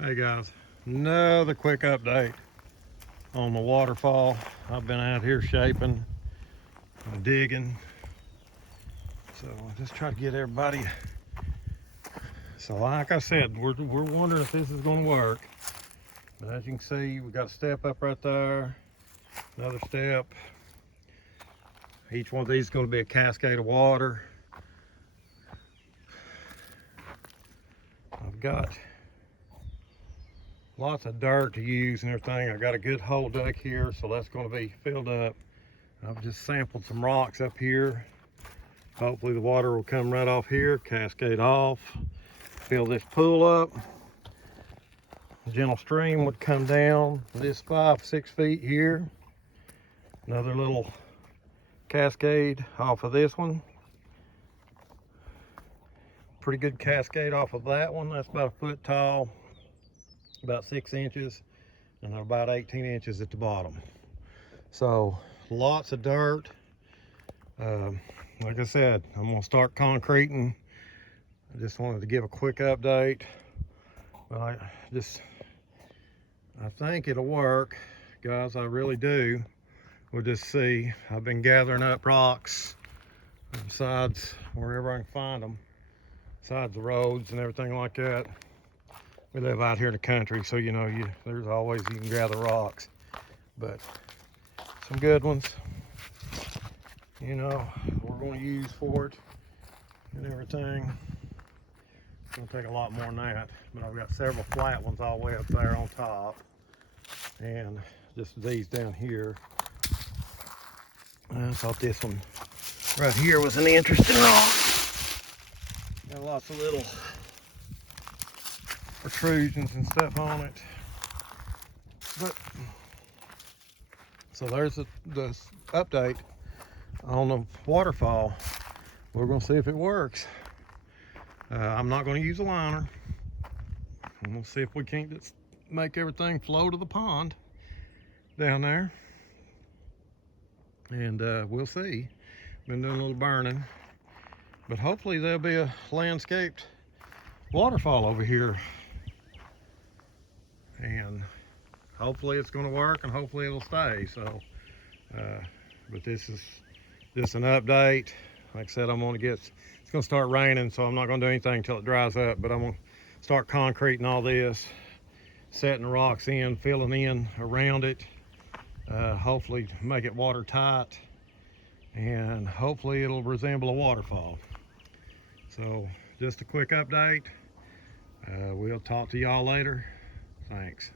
Hey guys, another quick update on the waterfall. I've been out here shaping and digging, so I'll just try to get everybody. So like I said, we're wondering if this is going to work, but as you can see, we got a step up right there, another step. Each one of these is going to be a cascade of water. I've got lots of dirt to use and everything. I got a good hole dug here, so that's going to be filled up. I've just sampled some rocks up here. Hopefully the water will come right off here, cascade off, fill this pool up. A gentle stream would come down this 5-6 feet here. Another little cascade off of this one. Pretty good cascade off of that one. That's about a foot tall, about 6 inches, and about 18 inches at the bottom. So lots of dirt. Like I said, I'm gonna start concreting. I just wanted to give a quick update. But I think it'll work, guys. I really do. We'll just see. I've been gathering up rocks besides wherever I can find them, besides the roads and everything like that. We live out here in the country, so you know, there's always, you can gather rocks, but some good ones, you know, we're going to use for it and everything. It's going to take a lot more than that, but I've got several flat ones all the way up there on top, and just these down here. I thought this one right here was an interesting rock. Got lots of little protrusions and stuff on it. But so there's the update on the waterfall. We're going to see if it works. I'm not going to use a liner. I'm going to see if we can't just make everything flow to the pond down there, and we'll see. Been doing a little burning, but hopefully there'll be a landscaped waterfall over here, and hopefully it's going to work, and hopefully it'll stay. So but this is just an update. Like I said, it's going to start raining, so I'm not going to do anything until it dries up, but I'm going to start concreting all this, setting the rocks in, filling in around it, hopefully make it watertight, and hopefully it'll resemble a waterfall. So just a quick update. We'll talk to y'all later. Thanks.